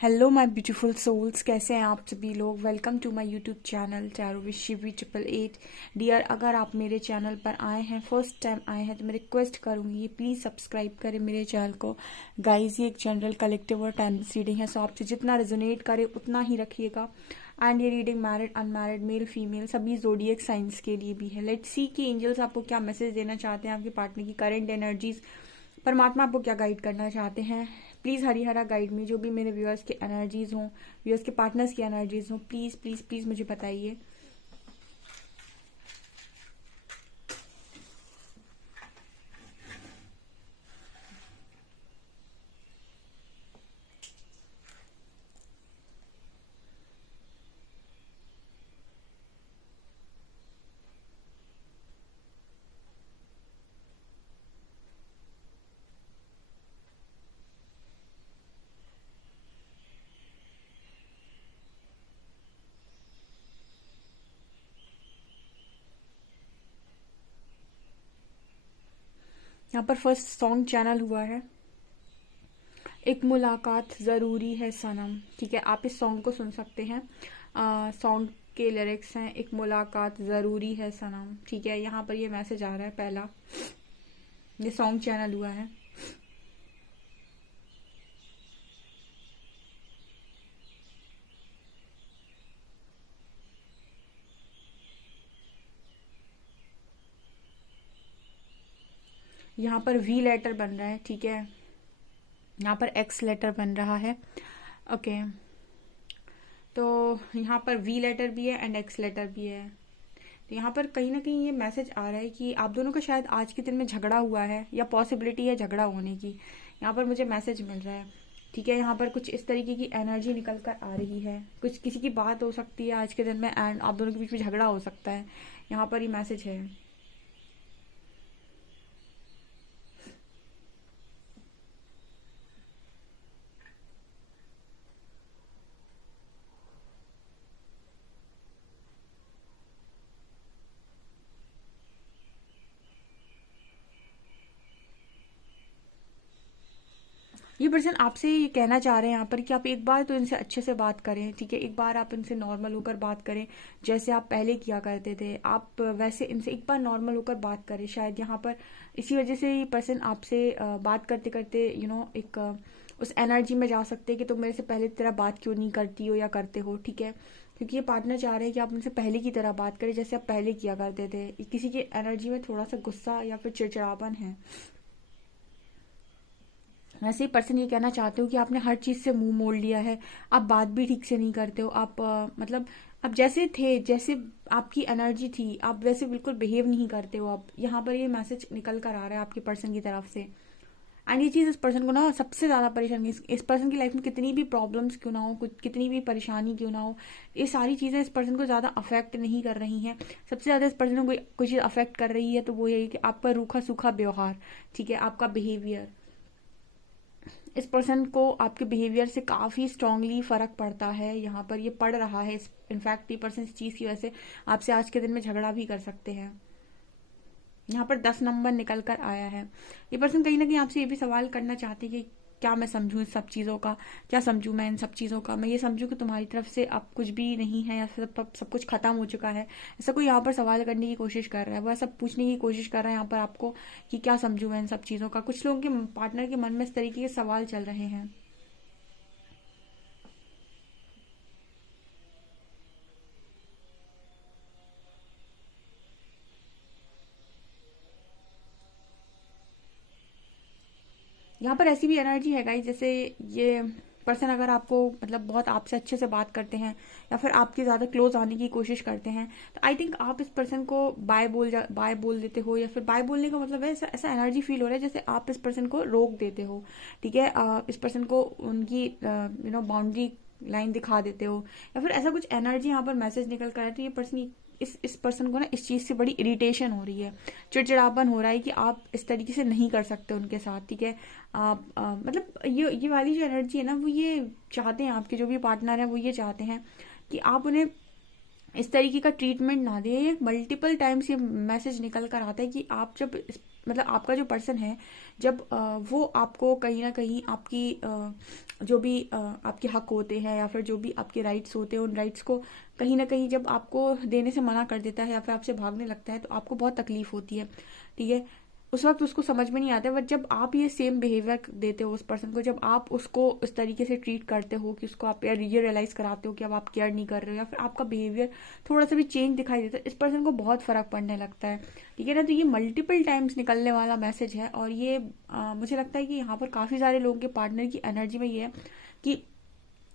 Hello my beautiful souls, कैसे हैं आप सभी लोग। Welcome to my YouTube channel tarot with Shivi 888। Dear, अगर आप मेरे चैनल पर आए हैं, फर्स्ट टाइम आए हैं, तो मैं रिक्वेस्ट करूंगी प्लीज़ सब्सक्राइब करें मेरे चैनल को। गाइस, ये एक जनरल कलेक्टिव और टाइम रीडिंग है, सो आपसे जितना रेजोनेट करे उतना ही रखिएगा। एंड ये reading married, unmarried, male, female सभी ज़ोडिएक साइंस के लिए भी है। लेट्स सी कि एंजल्स आपको क्या मैसेज देना चाहते हैं, आपके पार्टनर की करंट एनर्जीज, परमात्मा आपको क्या गाइड करना चाहते हैं। प्लीज़ हरिहरा गाइड में, जो भी मेरे व्यूअर्स के एनर्जीज हों, व्यूअर्स के पार्टनर्स की एनर्जीज हों, प्लीज़ प्लीज़ प्लीज़ मुझे बताइए। यहाँ पर फर्स्ट सॉन्ग चैनल हुआ है, एक मुलाकात ज़रूरी है सनम। ठीक है, आप इस सॉन्ग को सुन सकते हैं। सॉन्ग के लिरिक्स हैं, एक मुलाकात ज़रूरी है सनम। ठीक है, यहाँ पर ये मैसेज आ रहा है पहला, ये सॉन्ग चैनल हुआ है। यहाँ पर वी लेटर बन रहा है। ठीक है, यहाँ पर एक्स लेटर बन रहा है। ओके, तो यहाँ पर वी लेटर भी है एंड एक्स लेटर भी है। तो यहाँ पर कहीं ना कहीं ये मैसेज आ रहा है कि आप दोनों का शायद आज के दिन में झगड़ा हुआ है या पॉसिबिलिटी है झगड़ा होने की। यहाँ पर मुझे मैसेज मिल रहा है। ठीक है, यहाँ पर कुछ इस तरीके की एनर्जी निकल कर आ रही है, कुछ किसी की बात हो सकती है आज के दिन में एंड आप दोनों के बीच में झगड़ा हो सकता है। यहाँ पर ये मैसेज है। ये पर्सन आपसे ये कहना चाह रहे हैं यहाँ पर कि आप एक बार तो इनसे अच्छे से बात करें। ठीक है, एक बार आप इनसे नॉर्मल होकर बात करें, जैसे आप पहले किया करते थे, आप वैसे इनसे एक बार नॉर्मल होकर बात करें। शायद यहाँ पर इसी वजह से ये पर्सन आपसे बात करते करते एक उस एनर्जी में जा सकते हैं कि तुम मेरे से पहले की तरह बात क्यों नहीं करती हो या करते हो। ठीक है, क्योंकि ये पार्टनर चाह रहे हैं कि आप उनसे पहले की तरह बात करें, जैसे आप पहले किया करते थे। किसी की एनर्जी में थोड़ा सा गुस्सा या फिर चिड़चिड़ापन है। वैसे ही पर्सन ये कहना चाहते हो कि आपने हर चीज़ से मुंह मोड़ लिया है, आप बात भी ठीक से नहीं करते हो, आप मतलब आप जैसे थे, जैसे आपकी एनर्जी थी, आप वैसे बिल्कुल बिहेव नहीं करते हो। आप यहाँ पर ये मैसेज निकल कर आ रहा है आपके पर्सन की तरफ से। एंड ये चीज़ इस पर्सन को ना सबसे ज़्यादा परेशान, इस पर्सन की लाइफ में कितनी भी प्रॉब्लम्स क्यों ना हो, कुछ कितनी भी परेशानी क्यों ना हो, ये सारी चीज़ें इस पर्सन को ज़्यादा अफेक्ट नहीं कर रही हैं। सबसे ज़्यादा इस पर्सन को कोई चीज़ अफेक्ट कर रही है तो वो ये है कि आपका रूखा सूखा व्यवहार। ठीक है, आपका बिहेवियर, इस पर्सन को आपके बिहेवियर से काफ़ी स्ट्रांगली फ़र्क पड़ता है। यहाँ पर ये पड़ रहा है। इनफैक्ट ये पर्सन इस चीज़ की वजह से आपसे आज के दिन में झगड़ा भी कर सकते हैं। यहाँ पर 10 नंबर निकल कर आया है। ये पर्सन कहीं ना कहीं आपसे ये भी सवाल करना चाहते हैं कि क्या मैं समझूं इस सब चीज़ों का, क्या समझूं मैं इन सब चीज़ों का, मैं ये समझूं कि तुम्हारी तरफ से अब कुछ भी नहीं है या फिर सब कुछ खत्म हो चुका है। ऐसा कोई यहाँ पर सवाल करने की कोशिश कर रहा है, वो ऐसा पूछने की कोशिश कर रहा है यहाँ पर आपको कि क्या समझूं मैं इन सब चीज़ों का। कुछ लोगों के पार्टनर के मन में इस तरीके के सवाल चल रहे हैं। यहाँ पर ऐसी भी एनर्जी है गाइस, जैसे ये पर्सन अगर आपको मतलब बहुत आपसे अच्छे से बात करते हैं या फिर आपके ज़्यादा क्लोज आने की कोशिश करते हैं, तो आई थिंक आप इस पर्सन को बाय बोल देते हो, या फिर बाय बोलने का मतलब है ऐसा ऐसा एनर्जी फील हो रहा है जैसे आप इस पर्सन को रोक देते हो। ठीक है, इस पर्सन को उनकी बाउंड्री लाइन दिखा देते हो, या फिर ऐसा कुछ एनर्जी यहाँ पर मैसेज निकल कर आया। तो ये पर्सन इस पर्सन को ना इस चीज़ से बड़ी इरिटेशन हो रही है, चिड़चिड़ापन हो रहा है कि आप इस तरीके से नहीं कर सकते उनके साथ। ठीक है, आप मतलब ये वाली जो एनर्जी है ना, वो ये चाहते हैं, आपके जो भी पार्टनर है वो ये चाहते हैं कि आप उन्हें इस तरीके का ट्रीटमेंट ना दें। ये मल्टीपल टाइम्स ये मैसेज निकल कर आता है कि आप जब मतलब आपका जो पर्सन है, जब वो आपको कहीं ना कहीं आपकी जो भी आपके हक होते हैं या फिर जो भी आपके राइट्स होते हैं, उन राइट्स को कहीं ना कहीं जब आपको देने से मना कर देता है या फिर आपसे भागने लगता है, तो आपको बहुत तकलीफ होती है। ठीक है, उस वक्त उसको समझ में नहीं आता, बट जब आप ये सेम बिहेवियर देते हो उस पर्सन को, जब आप उसको इस तरीके से ट्रीट करते हो कि उसको आप ये रियलाइज कराते हो कि अब आप केयर नहीं कर रहे हो, या फिर आपका बिहेवियर थोड़ा सा भी चेंज दिखाई देता है, इस पर्सन को बहुत फर्क पड़ने लगता है। ठीक है ना, तो ये मल्टीपल टाइम्स निकलने वाला मैसेज है, और ये मुझे लगता है कि यहाँ पर काफी सारे लोगों के पार्टनर की एनर्जी में ये है कि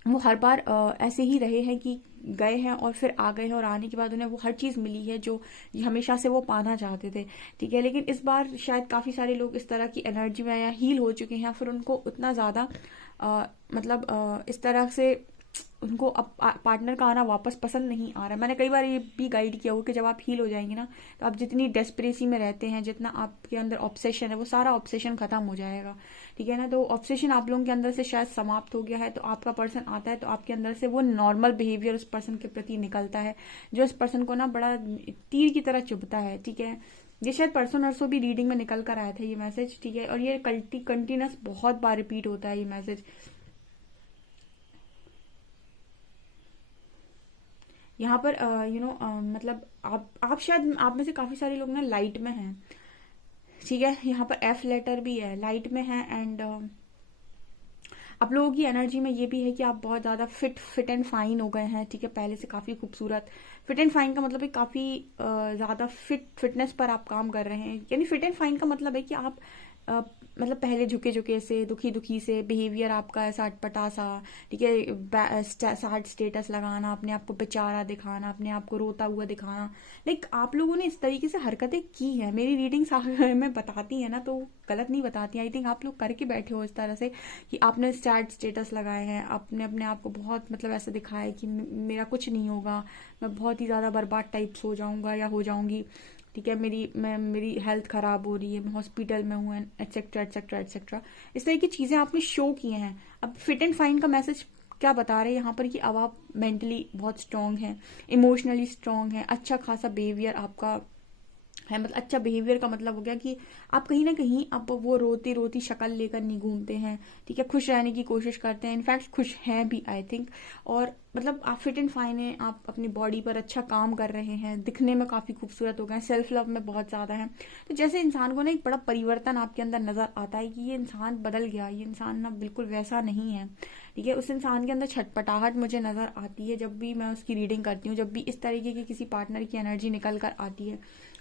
वो हर बार ऐसे ही रहे हैं कि गए हैं और फिर आ गए हैं, और आने के बाद उन्हें वो हर चीज़ मिली है जो हमेशा से वो पाना चाहते थे। ठीक है, लेकिन इस बार शायद काफ़ी सारे लोग इस तरह की एनर्जी में या हील हो चुके हैं, या फिर उनको उतना ज़्यादा मतलब इस तरह से उनको अब पार्टनर का आना वापस पसंद नहीं आ रहा है। मैंने कई बार ये भी गाइड किया हुआ कि जब आप हील हो जाएंगे ना, तो आप जितनी डेस्परेसी में रहते हैं, जितना आपके अंदर ऑब्सेशन है, वो सारा ऑब्सेशन खत्म हो जाएगा। ठीक है ना, तो ऑब्सेशन आप लोगों के अंदर से शायद समाप्त हो गया है, तो आपका पर्सन आता है तो आपके अंदर से वो नॉर्मल बिहेवियर उस पर्सन के प्रति निकलता है, जो इस पर्सन को ना बड़ा तीर की तरह चुभता है। ठीक है, ये शायद परसों नरसों भी रीडिंग में निकल कर आया था ये मैसेज। ठीक है, और ये कंटिन्यूस बहुत बार रिपीट होता है ये मैसेज। यहाँ पर मतलब आप शायद आप में से काफी सारे लोग ना लाइट में हैं। ठीक है, यहाँ पर एफ लेटर भी है, लाइट में है, एंड आप लोगों की एनर्जी में ये भी है कि आप बहुत ज्यादा फिट एंड फाइन हो गए हैं। ठीक है, पहले से काफी खूबसूरत। फिट एंड फाइन का मतलब है काफी ज्यादा फिटनेस पर आप काम कर रहे हैं, यानी फिट एंड फाइन का मतलब है कि आप मतलब पहले झुके झुके से, दुखी दुखी से बिहेवियर आपका ऐसा अटपटा सा। ठीक है, सैड स्टेटस लगाना, अपने आप को बेचारा दिखाना, अपने आप को रोता हुआ दिखाना, लाइक आप लोगों ने इस तरीके से हरकतें की हैं। मेरी रीडिंग्स में बताती है ना, तो गलत नहीं बताती। आई थिंक आप लोग करके बैठे हो इस तरह से कि आपने सैड स्टेटस लगाए हैं, आपने अपने आप को बहुत मतलब ऐसा दिखाया है कि मेरा कुछ नहीं होगा, मैं बहुत ही ज्यादा बर्बाद टाइप्स हो जाऊंगा या हो जाऊंगी। ठीक है, मेरी हेल्थ खराब हो रही है, मैं हॉस्पिटल में हूँ, एटसेट्रा एटसेट्रा एटसेट्रा। इस तरह की चीजें आपने शो किए हैं। अब फिट एंड फाइन का मैसेज क्या बता रहे हैं यहाँ पर कि अब आप मेंटली बहुत स्ट्रांग हैं, इमोशनली स्ट्रांग हैं, अच्छा खासा बिहेवियर आपका है। मतलब अच्छा बिहेवियर का मतलब हो गया कि आप कहीं ना कहीं अब वो रोती रोती शक्ल लेकर नहीं घूमते हैं। ठीक है, खुश रहने की कोशिश करते हैं, इनफैक्ट खुश हैं भी आई थिंक। और मतलब आप फिट एंड फाइन हैं, आप अपनी बॉडी पर अच्छा काम कर रहे हैं, दिखने में काफी खूबसूरत हो गए, सेल्फ लव में बहुत ज्यादा है। तो जैसे इंसान को ना एक बड़ा परिवर्तन आपके अंदर नजर आता है कि ये इंसान बदल गया, ये इंसान ना बिल्कुल वैसा नहीं है। ठीक है, उस इंसान के अंदर छटपटाहट मुझे नजर आती है जब भी मैं उसकी रीडिंग करती हूँ, जब भी इस तरीके की किसी पार्टनर की एनर्जी निकल कर आती है।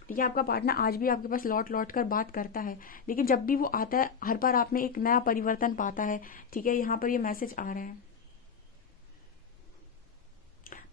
ठीक है, आपका पार्टनर आज भी आपके पास लौट लौट कर बात करता है, लेकिन जब भी वो आता है हर बार आप में एक नया परिवर्तन पाता है। ठीक है, यहाँ पर ये मैसेज आ रहा है,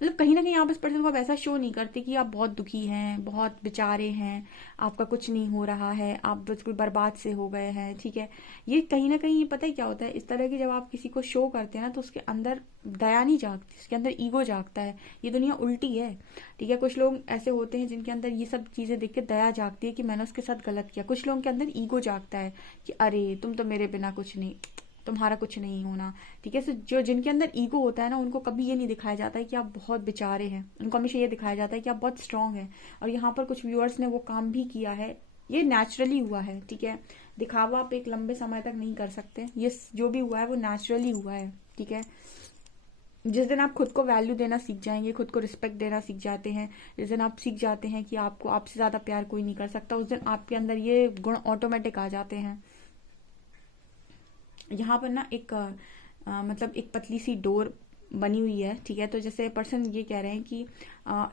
मतलब कहीं ना कहीं आप इस पर्सन को वैसा शो नहीं करते कि आप बहुत दुखी हैं, बहुत बेचारे हैं, आपका कुछ नहीं हो रहा है, आप बिल्कुल बर्बाद से हो गए हैं। ठीक है, ये कहीं ना कहीं ये पता है क्या होता है, इस तरह की जब आप किसी को शो करते हैं ना, तो उसके अंदर दया नहीं जागती, उसके अंदर ईगो जागता है। ये दुनिया उल्टी है। ठीक है, कुछ लोग ऐसे होते हैं जिनके अंदर ये सब चीजें देख के दया जागती है कि मैंने उसके साथ गलत किया। कुछ लोगों के अंदर ईगो जागता है कि अरे तुम तो मेरे बिना कुछ नहीं, तुम्हारा कुछ नहीं होना। ठीक है, तो जो जिनके अंदर ईगो होता है ना, उनको कभी ये नहीं दिखाया जाता है कि आप बहुत बेचारे हैं, उनको हमेशा ये दिखाया जाता है कि आप बहुत स्ट्रांग हैं। और यहाँ पर कुछ व्यूअर्स ने वो काम भी किया है, ये नेचुरली हुआ है। ठीक है, दिखावा आप एक लंबे समय तक नहीं कर सकते, ये जो भी हुआ है वो नेचुरली हुआ है। ठीक है, जिस दिन आप खुद को वैल्यू देना सीख जाएंगे, खुद को रिस्पेक्ट देना सीख जाते हैं, जिस दिन आप सीख जाते हैं कि आपको आपसे ज्यादा प्यार कोई नहीं कर सकता, उस दिन आपके अंदर ये गुण ऑटोमेटिक आ जाते हैं। यहाँ पर ना एक मतलब एक पतली सी डोर बनी हुई है। ठीक है, तो जैसे पर्सन ये कह रहे हैं कि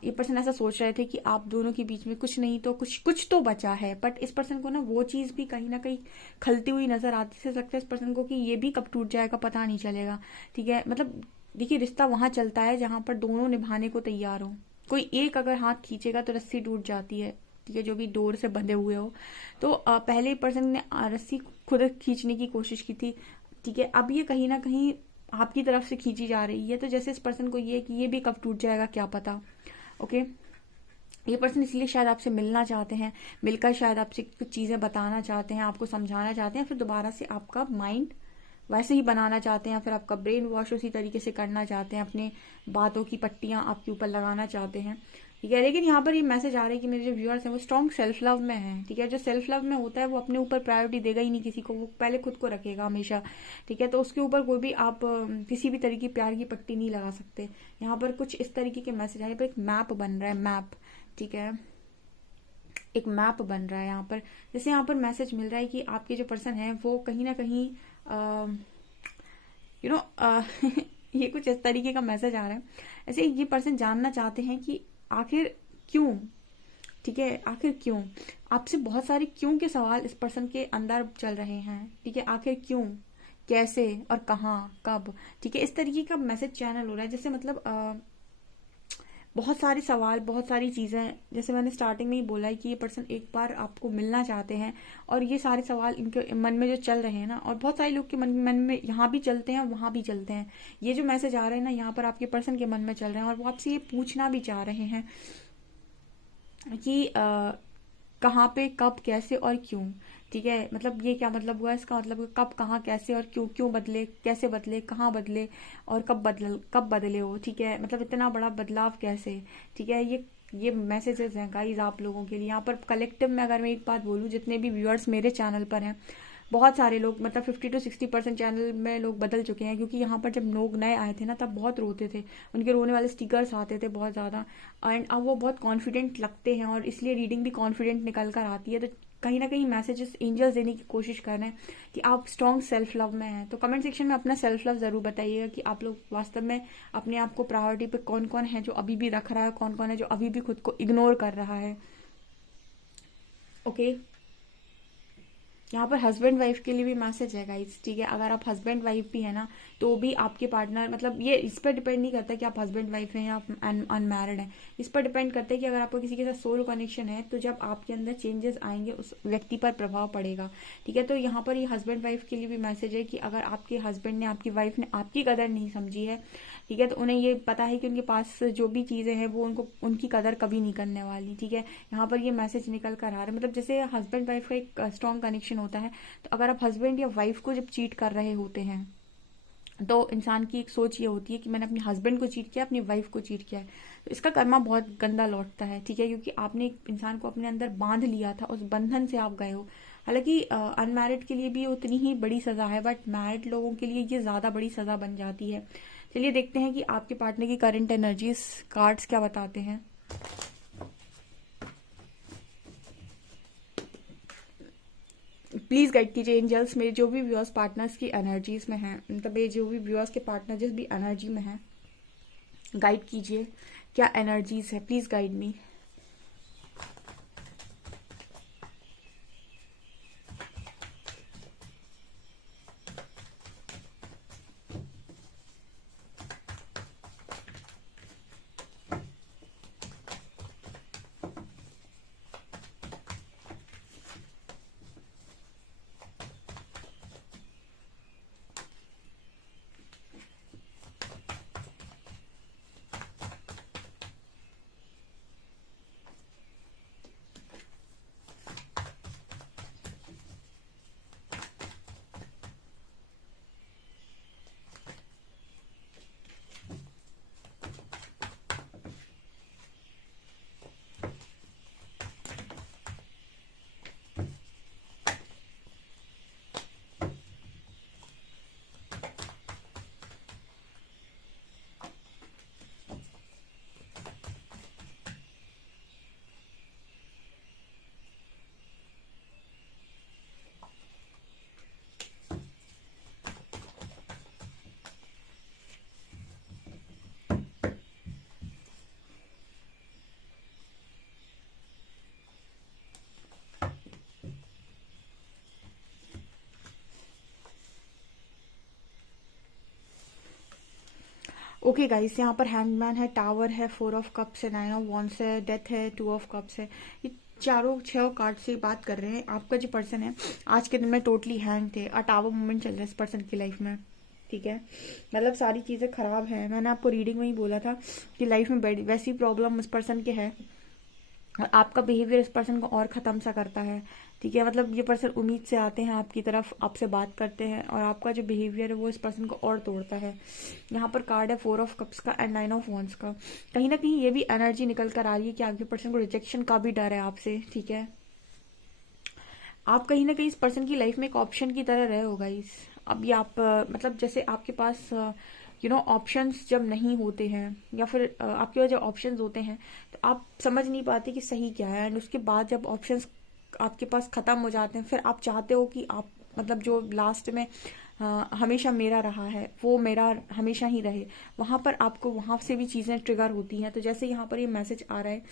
ये पर्सन ऐसा सोच रहे थे कि आप दोनों के बीच में कुछ नहीं तो कुछ तो बचा है, बट इस पर्सन को ना वो चीज भी कहीं ना कहीं खलती हुई नजर आती से लगता है इस पर्सन को कि ये भी कब टूट जाएगा पता नहीं चलेगा। ठीक है, मतलब देखिए रिश्ता वहां चलता है जहां पर दोनों निभाने को तैयार हो। कोई एक अगर हाथ खींचेगा तो रस्सी टूट जाती है। ठीक है, जो भी डोर से बंधे हुए हो, तो पहले पर्सन ने रस्सी खुद खींचने की कोशिश की थी। ठीक है, अब ये कहीं ना कहीं आपकी तरफ से खींची जा रही है, तो जैसे इस पर्सन को ये कि ये भी कब टूट जाएगा क्या पता। ओके, ये पर्सन इसलिए शायद आपसे मिलना चाहते हैं, मिलकर शायद आपसे कुछ चीजें बताना चाहते हैं, आपको समझाना चाहते हैं, फिर दोबारा से आपका माइंड वैसे ही बनाना चाहते हैं, फिर आपका ब्रेन वॉश उसी तरीके से करना चाहते हैं, अपने बातों की पट्टियां आपके ऊपर लगाना चाहते हैं। ठीक है। लेकिन यहाँ पर ये मैसेज आ रहा है कि मेरे जो व्यूअर्स हैं वो स्ट्रॉन्ग सेल्फ लव में हैं, ठीक है। जो सेल्फ लव में होता है वो अपने ऊपर प्रायोरिटी देगा ही नहीं किसी को, वो पहले खुद को रखेगा हमेशा, ठीक है। तो उसके ऊपर कोई भी आप किसी भी तरीके की प्यार की पट्टी नहीं लगा सकते। यहाँ पर कुछ इस तरीके के मैसेज आए, पर एक मैप बन रहा है, मैप, ठीक है, एक मैप बन रहा है यहाँ पर। जैसे यहाँ पर मैसेज मिल रहा है कि आपके जो पर्सन है वो कहीं ना कहीं यू नो ये कुछ इस तरीके का मैसेज आ रहा है। ऐसे ये पर्सन जानना चाहते हैं कि आखिर क्यों, ठीक है, आखिर क्यों। आपसे बहुत सारे क्यों के सवाल इस पर्सन के अंदर चल रहे हैं, ठीक है। आखिर क्यों, कैसे और कहाँ, कब, ठीक है। इस तरीके का मैसेज चैनल हो रहा है। जैसे मतलब बहुत सारे सवाल, बहुत सारी चीज़ें, जैसे मैंने स्टार्टिंग में ही बोला है कि ये पर्सन एक बार आपको मिलना चाहते हैं, और ये सारे सवाल इनके मन में जो चल रहे हैं ना, और बहुत सारे लोग के मन में यहाँ भी चलते हैं और वहाँ भी चलते हैं। ये जो मैसेज आ रहे हैं ना, यहाँ पर आपके पर्सन के मन में चल रहे हैं, और वो आपसे ये पूछना भी चाह रहे हैं कि कहाँ पे, कब, कैसे और क्यों, ठीक है। मतलब ये क्या मतलब हुआ इसका, मतलब कब, कहाँ, कैसे और क्यों, क्यों बदले, कैसे बदले, कहाँ बदले और कब बदले हो, ठीक है। मतलब इतना बड़ा बदलाव कैसे, ठीक है। ये मैसेजेस हैं गाइस आप लोगों के लिए। यहाँ पर कलेक्टिव में अगर मैं एक बात बोलूँ, जितने भी व्यूअर्स मेरे चैनल पर हैं, बहुत सारे लोग, मतलब 50 to 60% चैनल में लोग बदल चुके हैं, क्योंकि यहाँ पर जब लोग नए आए थे ना, तब बहुत रोते थे, उनके रोने वाले स्टिकर्स आते थे बहुत ज़्यादा, एंड अब वो बहुत कॉन्फिडेंट लगते हैं, और इसलिए रीडिंग भी कॉन्फिडेंट निकल कर आती है। तो कहीं ना कहीं मैसेजेस एंजल्स देने की कोशिश कर रहे हैं कि आप स्ट्रॉन्ग सेल्फ लव में हैं। तो कमेंट सेक्शन में अपना सेल्फ लव ज़रूर बताइएगा कि आप लोग वास्तव में अपने आप को प्रायोरिटी पे कौन कौन है जो अभी भी रख रहा है, कौन कौन है जो अभी भी खुद को इग्नोर कर रहा है। ओके, यहाँ पर हस्बैंड वाइफ के लिए भी मैसेज है गाइस, ठीक है। अगर आप हस्बैंड वाइफ भी है ना, तो भी आपके पार्टनर, मतलब ये इस पर डिपेंड नहीं करता कि आप हस्बैंड वाइफ हैं या आप अनमैरिड हैं। इस पर डिपेंड करता है कि अगर आपको किसी के साथ सोल कनेक्शन है, तो जब आपके अंदर चेंजेस आएंगे उस व्यक्ति पर प्रभाव पड़ेगा, ठीक है। तो यहाँ पर ये हस्बैंड वाइफ के लिए भी मैसेज है कि अगर आपके हस्बैंड ने, आपकी वाइफ ने आपकी कदर नहीं समझी है, ठीक है, तो उन्हें ये पता है कि उनके पास जो भी चीज़ें हैं वो उनको, उनकी कदर कभी नहीं करने वाली, ठीक है। यहाँ पर ये मैसेज निकल कर आ रहा है। मतलब जैसे हस्बैंड वाइफ का एक स्ट्रॉन्ग कनेक्शन होता है, तो अगर आप हस्बैंड या वाइफ को जब चीट कर रहे होते हैं, तो इंसान की एक सोच ये होती है कि मैंने अपने हस्बैंड को चीट किया, अपनी वाइफ को चीट किया है, तो इसका कर्मा बहुत गंदा लौटता है, ठीक है। क्योंकि आपने एक इंसान को अपने अंदर बांध लिया था, उस बंधन से आप गए हो। हालांकि अनमैरिड के लिए भी उतनी ही बड़ी सजा है, बट मैरिड लोगों के लिए ये ज्यादा बड़ी सजा बन जाती है। चलिए देखते हैं कि आपके पार्टनर की करंट एनर्जीज कार्ड्स क्या बताते हैं। प्लीज गाइड कीजिए एंजल्स, मेरे जो भी व्यूअर्स पार्टनर्स की एनर्जीज में हैं, मतलब ये जो भी व्यूअर्स के पार्टनर जिस भी एनर्जी में हैं, गाइड कीजिए क्या एनर्जीज है, please guide me. Okay guys, यहाँ पर हैंडमैन है, टावर है, 4 ऑफ कप्स है, 9 ऑफ वॉन्ड्स है, डेथ है, 2 ऑफ कप्स है। ये चारों 6 कार्ड से बात कर रहे हैं। आपका जो पर्सन है आज के दिन में टोटली हैंग थे, टावर मूवमेंट चल रहा है इस पर्सन की लाइफ में, ठीक है। मतलब सारी चीजें खराब है। मैंने आपको रीडिंग में ही बोला था कि लाइफ में वैसी प्रॉब्लम उस पर्सन के है, और आपका बिहेवियर इस पर्सन को और ख़त्म सा करता है, ठीक है। मतलब ये पर्सन उम्मीद से आते हैं आपकी तरफ, आपसे बात करते हैं, और आपका जो बिहेवियर है वो इस पर्सन को और तोड़ता है। यहाँ पर कार्ड है 4 ऑफ कप्स का एंड 9 ऑफ वॉन्ड्स का। कहीं ना कहीं ये भी एनर्जी निकल कर आ रही है कि आपके पर्सन को रिजेक्शन का भी डर है आपसे, ठीक है। आप कहीं ना कहीं इस पर्सन की लाइफ में एक ऑप्शन की तरह रहे हो गाइस। अभी आप मतलब जैसे आपके पास ऑप्शंस जब नहीं होते हैं, या फिर आपके पास जब ऑप्शंस होते हैं तो आप समझ नहीं पाते कि सही क्या है, एंड उसके बाद जब ऑप्शंस आपके पास खत्म हो जाते हैं, फिर आप चाहते हो कि आप मतलब जो लास्ट में हमेशा मेरा रहा है वो मेरा हमेशा ही रहे। वहां पर आपको वहां से भी चीज़ें ट्रिगर होती हैं। तो जैसे यहाँ पर ये मैसेज आ रहा है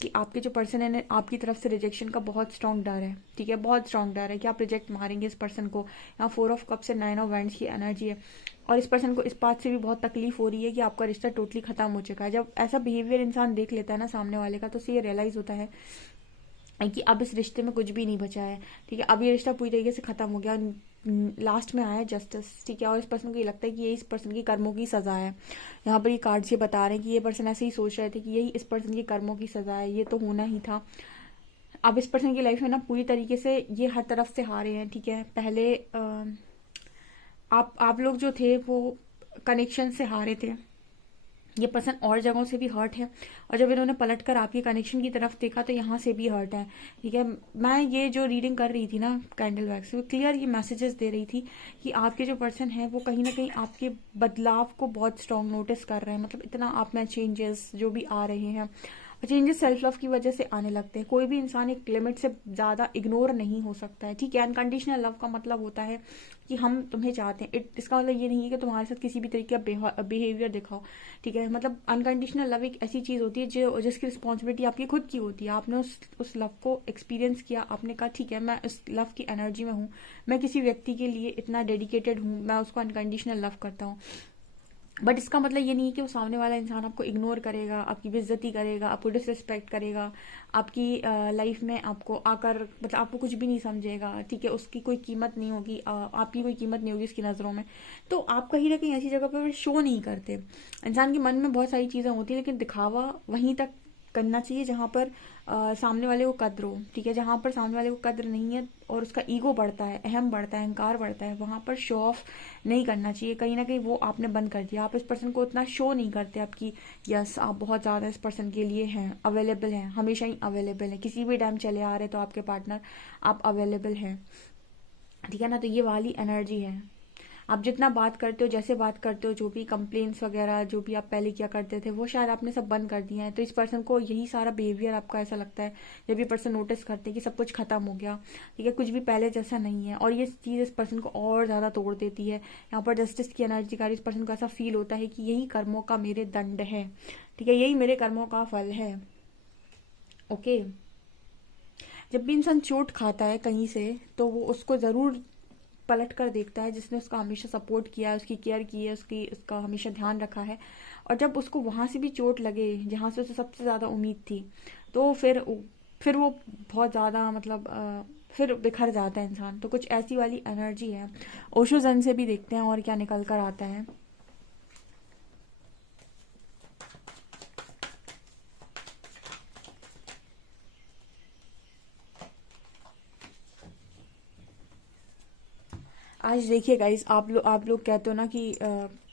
कि आपके जो पर्सन है आपकी तरफ से रिजेक्शन का बहुत स्ट्रांग डर है, ठीक है, बहुत स्ट्रांग डर है कि आप रिजेक्ट मारेंगे इस पर्सन को। यहाँ 4 ऑफ कप से 9 ऑफ वैंड्स की एनर्जी है, और इस पर्सन को इस बात से भी बहुत तकलीफ हो रही है कि आपका रिश्ता टोटली खत्म हो चुका है। जब ऐसा बिहेवियर इंसान देख लेता है ना सामने वाले का, तो उसे ये रियलाइज होता है कि अब इस रिश्ते में कुछ भी नहीं बचा है, ठीक है। अब ये रिश्ता पूरी तरीके से खत्म हो गया। लास्ट में आया जस्टिस, ठीक है, और इस पर्सन को ये लगता है कि ये इस पर्सन की कर्मों की सजा है। यहाँ पर ये कार्ड्स ये बता रहे हैं कि ये पर्सन ऐसे ही सोच रहे थे कि यही इस पर्सन की कर्मों की सजा है, ये तो होना ही था। अब इस पर्सन की लाइफ में ना पूरी तरीके से ये हर तरफ से हारे हैं, ठीक है। पहले आप लोग जो थे वो कनेक्शन से हारे थे, ये पर्सन और जगहों से भी हर्ट है, और जब इन्होंने पलटकर आपके कनेक्शन की तरफ देखा तो यहाँ से भी हर्ट है, ठीक है। मैं ये जो रीडिंग कर रही थी ना कैंडल वैक्स, वो क्लियर ये मैसेजेस दे रही थी कि आपके जो पर्सन है वो कहीं ना कहीं आपके बदलाव को बहुत स्ट्रांग नोटिस कर रहे हैं। मतलब इतना आप में चेंजेस जो भी आ रहे हैं, चेंजेस सेल्फ लव की वजह से आने लगते हैं। कोई भी इंसान एक लिमिट से ज़्यादा इग्नोर नहीं हो सकता है, ठीक है। अनकंडीशनल लव का मतलब होता है कि हम तुम्हें चाहते हैं, इसका मतलब ये नहीं है कि तुम्हारे साथ किसी भी तरीके का बिहेवियर दिखाओ, ठीक है। मतलब अनकंडीशनल लव एक ऐसी चीज़ होती है जो जिसकी रिस्पॉन्सिबिलिटी आपकी खुद की होती है। आपने उस लव को एक्सपीरियंस किया, आपने कहा ठीक है मैं उस लव की एनर्जी में हूँ, मैं किसी व्यक्ति के लिए इतना डेडिकेटेड हूँ, मैं उसको अनकंडीशनल लव करता हूँ। बट इसका मतलब ये नहीं है कि वो सामने वाला इंसान आपको इग्नोर करेगा, आपकी बेइज्जती करेगा, आपको डिसरिस्पेक्ट करेगा, आपकी लाइफ में आपको आकर मतलब आपको कुछ भी नहीं समझेगा, ठीक है। उसकी कोई कीमत नहीं होगी, आपकी कोई कीमत नहीं होगी उसकी नज़रों में। तो आप कहीं ना कहीं ऐसी जगह पर शो नहीं करते। इंसान के मन में बहुत सारी चीज़ें होती है, लेकिन दिखावा वहीं तक करना चाहिए जहाँ पर सामने वाले को कद्र हो, ठीक है। जहाँ पर सामने वाले को कद्र नहीं है और उसका ईगो बढ़ता है, अहम बढ़ता है, अहंकार बढ़ता है, वहाँ पर शो ऑफ नहीं करना चाहिए। कहीं ना कहीं वो आपने बंद कर दिया। आप इस पर्सन को उतना शो नहीं करते आपकी यस आप बहुत ज़्यादा इस पर्सन के लिए हैं, अवेलेबल हैं, हमेशा ही अवेलेबल हैं, किसी भी टाइम चले आ रहे तो आपके पार्टनर आप अवेलेबल हैं, ठीक है ना। तो ये वाली एनर्जी है। आप जितना बात करते हो, जैसे बात करते हो, जो भी कंप्लेंट्स वगैरह जो भी आप पहले किया करते थे वो शायद आपने सब बंद कर दिया है। तो इस पर्सन को यही सारा बिहेवियर आपका ऐसा लगता है जब ये पर्सन नोटिस करते हैं कि सब कुछ खत्म हो गया, ठीक है, कुछ भी पहले जैसा नहीं है, और ये चीज़ इस पर्सन को और ज़्यादा तोड़ देती है। यहाँ पर जस्टिस की एनर्जी का इस पर्सन को ऐसा फील होता है कि यही कर्मों का मेरे दंड है, ठीक है, यही मेरे कर्मों का फल है। ओके। जब भी इंसान चोट खाता है कहीं से तो वो उसको ज़रूर पलट कर देखता है जिसने उसका हमेशा सपोर्ट किया है, उसकी केयर की है, उसका हमेशा ध्यान रखा है, और जब उसको वहां से भी चोट लगे जहां से उसे सबसे ज़्यादा उम्मीद थी, तो फिर वो बहुत ज़्यादा मतलब फिर बिखर जाता है इंसान। तो कुछ ऐसी वाली एनर्जी है। ओशो जन से भी देखते हैं और क्या निकल कर आता है। आज देखिए गाइस, आप लोग कहते हो ना कि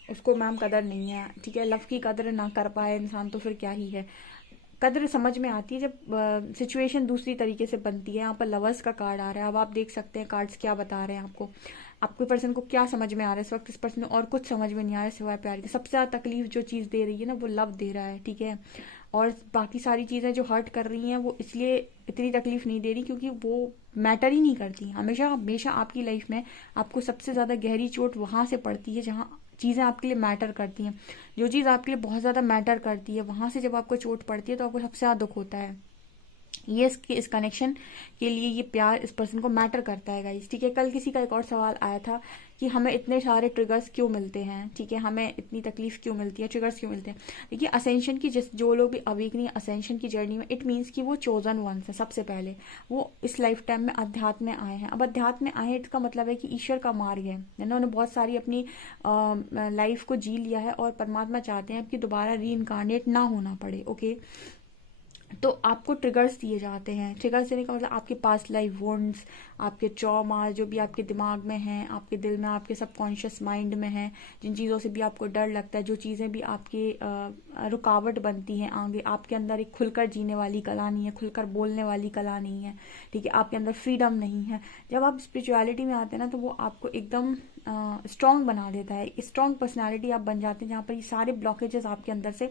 उसको मैम कदर नहीं है, ठीक है। लव की कदर ना कर पाए इंसान तो फिर क्या ही है। कदर समझ में आती है जब सिचुएशन दूसरी तरीके से बनती है। यहाँ पर लवर्स का कार्ड आ रहा है। अब आप देख सकते हैं कार्ड्स क्या बता रहे हैं आपको, आपके पर्सन को क्या समझ में आ रहा है इस वक्त। इस पर्सन को और कुछ समझ में नहीं आ रहा है सिवाय प्यार के। सबसे ज़्यादा तकलीफ जो चीज़ दे रही है ना वो लव दे रहा है, ठीक है। और बाकी सारी चीज़ें जो हर्ट कर रही हैं वो इसलिए इतनी तकलीफ नहीं दे रही क्योंकि वो मैटर ही नहीं करती। हमेशा हमेशा आपकी लाइफ में आपको सबसे ज़्यादा गहरी चोट वहाँ से पड़ती है जहाँ चीज़ें आपके लिए मैटर करती हैं। जो चीज़ आपके लिए बहुत ज़्यादा मैटर करती है वहाँ से जब आपको चोट पड़ती है तो आपको सबसे ज़्यादा दुख होता है। ये इस कनेक्शन के लिए ये प्यार इस पर्सन को मैटर करता है गाइस, ठीक है। कल किसी का एक और सवाल आया था कि हमें इतने सारे ट्रिगर्स क्यों मिलते हैं, ठीक है, हमें इतनी तकलीफ क्यों मिलती है, ट्रिगर्स क्यों मिलते हैं। देखिए असेंशन की जो लोग भी अवेकनिंग असेंशन की जर्नी में, इट मीन्स कि वो चोजन वंस है। सबसे पहले वो इस लाइफ टाइम में अध्यात्म में आए हैं। अब अध्यात्म में आए इसका मतलब है कि ईश्वर का मार्ग है। उन्होंने बहुत सारी अपनी लाइफ को जी लिया है और परमात्मा चाहते हैं कि दोबारा री इनकारनेट ना होना पड़े। ओके। तो आपको ट्रिगर्स दिए जाते हैं। ट्रिगर्स देने का मतलब आपके पास्ट लाइफ वुंड्स, आपके ट्रॉमा जो भी आपके दिमाग में हैं, आपके दिल में, आपके सबकॉन्शियस माइंड में हैं, जिन चीज़ों से भी आपको डर लगता है, जो चीज़ें भी आपकी रुकावट बनती हैं आगे, आपके अंदर एक खुलकर जीने वाली कला नहीं है, खुलकर बोलने वाली कला नहीं है, ठीक है, आपके अंदर फ्रीडम नहीं है। जब आप स्पिरिचुअलिटी में आते हैं ना, तो वो आपको एकदम स्ट्रांग बना देता है। स्ट्रांग पर्सनैलिटी आप बन जाते हैं, जहाँ पर ये सारे ब्लॉकेजेस आपके अंदर से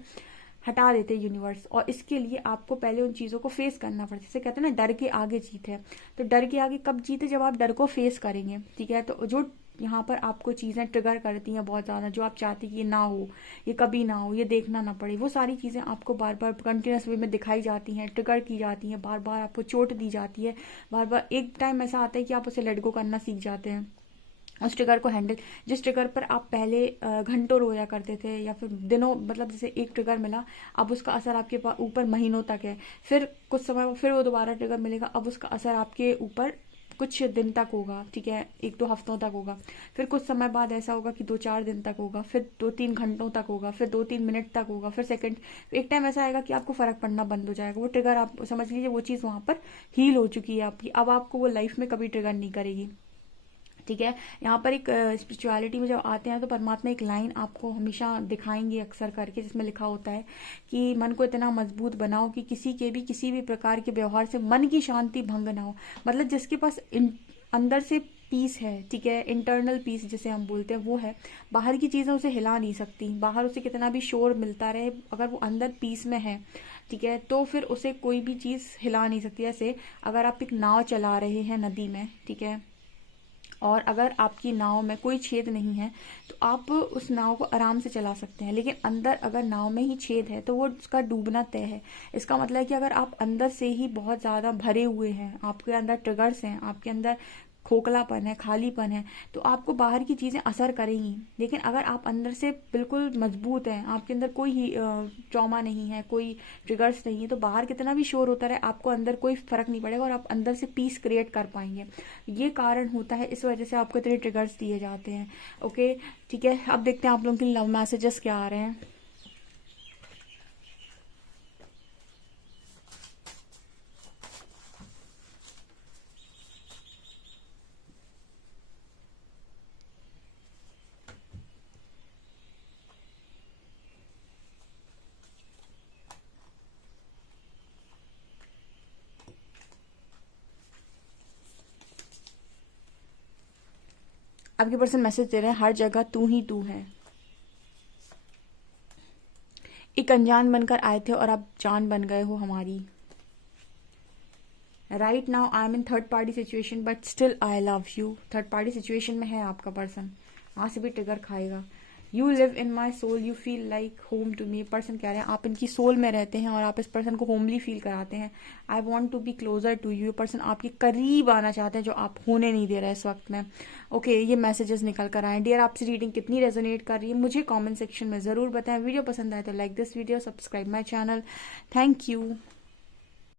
हटा देते हैं यूनिवर्स। और इसके लिए आपको पहले उन चीज़ों को फेस करना पड़ता है। जैसे कहते हैं ना, डर के आगे जीत है। तो डर के आगे कब जीते? जब आप डर को फेस करेंगे, ठीक है। तो जो यहाँ पर आपको चीज़ें ट्रिगर करती हैं बहुत ज़्यादा, जो आप चाहती कि ये ना हो, ये कभी ना हो, ये देखना ना पड़े, वो सारी चीज़ें आपको बार बार कंटिन्यूस वे में दिखाई जाती हैं, ट्रिगर की जाती हैं, बार बार आपको चोट दी जाती है, बार बार एक टाइम ऐसा आता है कि आप उसे लेट गो करना सीख जाते हैं, उस ट्रिगर को हैंडल। जिस ट्रिगर पर आप पहले घंटों रोया करते थे या फिर दिनों, मतलब जैसे एक ट्रिगर मिला, अब उसका असर आपके ऊपर महीनों तक है। फिर कुछ समय फिर वो दोबारा ट्रिगर मिलेगा, अब उसका असर आपके ऊपर कुछ दिन तक होगा, ठीक है, 1-2 हफ्तों तक होगा। फिर कुछ समय बाद ऐसा होगा कि 2-4 दिन तक होगा, फिर 2-3 घंटों तक होगा, फिर 2-3 मिनट तक होगा, फिर सेकंड। एक टाइम ऐसा आएगा कि आपको फर्क पड़ना बंद हो जाएगा। वो ट्रिगर, आप समझ लीजिए वो चीज़ वहां पर हील हो चुकी है आपकी। अब आपको वो लाइफ में कभी ट्रिगर नहीं करेगी, ठीक है। यहाँ पर एक स्पिरिचुअलिटी में जब आते हैं तो परमात्मा एक लाइन आपको हमेशा दिखाएंगे अक्सर करके, जिसमें लिखा होता है कि मन को इतना मजबूत बनाओ कि किसी भी प्रकार के व्यवहार से मन की शांति भंग ना हो। मतलब जिसके पास अंदर से पीस है, ठीक है, इंटरनल पीस जिसे हम बोलते हैं, वो है। बाहर की चीज़ें उसे हिला नहीं सकती, बाहर उसे कितना भी शोर मिलता रहे, अगर वो अंदर पीस में है, ठीक है, तो फिर उसे कोई भी चीज़ हिला नहीं सकती। जैसे अगर आप एक नाव चला रहे हैं नदी में, ठीक है, और अगर आपकी नाव में कोई छेद नहीं है तो आप उस नाव को आराम से चला सकते हैं। लेकिन अंदर अगर नाव में ही छेद है तो वो उसका डूबना तय है। इसका मतलब है कि अगर आप अंदर से ही बहुत ज़्यादा भरे हुए हैं, आपके अंदर ट्रिगर्स हैं, आपके अंदर खोखलापन है, खालीपन है, तो आपको बाहर की चीज़ें असर करेंगी। लेकिन अगर आप अंदर से बिल्कुल मजबूत हैं, आपके अंदर कोई ट्रॉमा नहीं है, कोई ट्रिगर्स नहीं है, तो बाहर कितना भी शोर होता रहे, आपको अंदर कोई फर्क नहीं पड़ेगा और आप अंदर से पीस क्रिएट कर पाएंगे। ये कारण होता है, इस वजह से आपको इतने ट्रिगर्स दिए जाते हैं। ओके, ठीक है। अब देखते हैं आप लोगों के लव मैसेजेस क्या आ रहे हैं। आपके पर्सन मैसेज दे रहे हैं, हर जगह तू ही तू है। एक अनजान बनकर आए थे और आप जान बन गए हो हमारी। Right now I am in third party situation but still I love you. Third party situation में है आपका पर्सन, वहां से भी ट्रिगर खाएगा। You live in my soul, you feel like home to me. Person कह रहे हैं आप इनकी सोल में रहते हैं और आप इस पर्सन को होमली फील कराते हैं। I want to be closer to you. Person आपके करीब आना चाहते हैं, जो आप होने नहीं दे रहे इस वक्त में। ओके, ये मैसेजेस निकल कर आए। डियर, आपसे रीडिंग कितनी रेजोनेट कर रही है मुझे कॉमेंट सेक्शन में ज़रूर बताएं। वीडियो पसंद आए तो like this video, subscribe my channel. Thank you.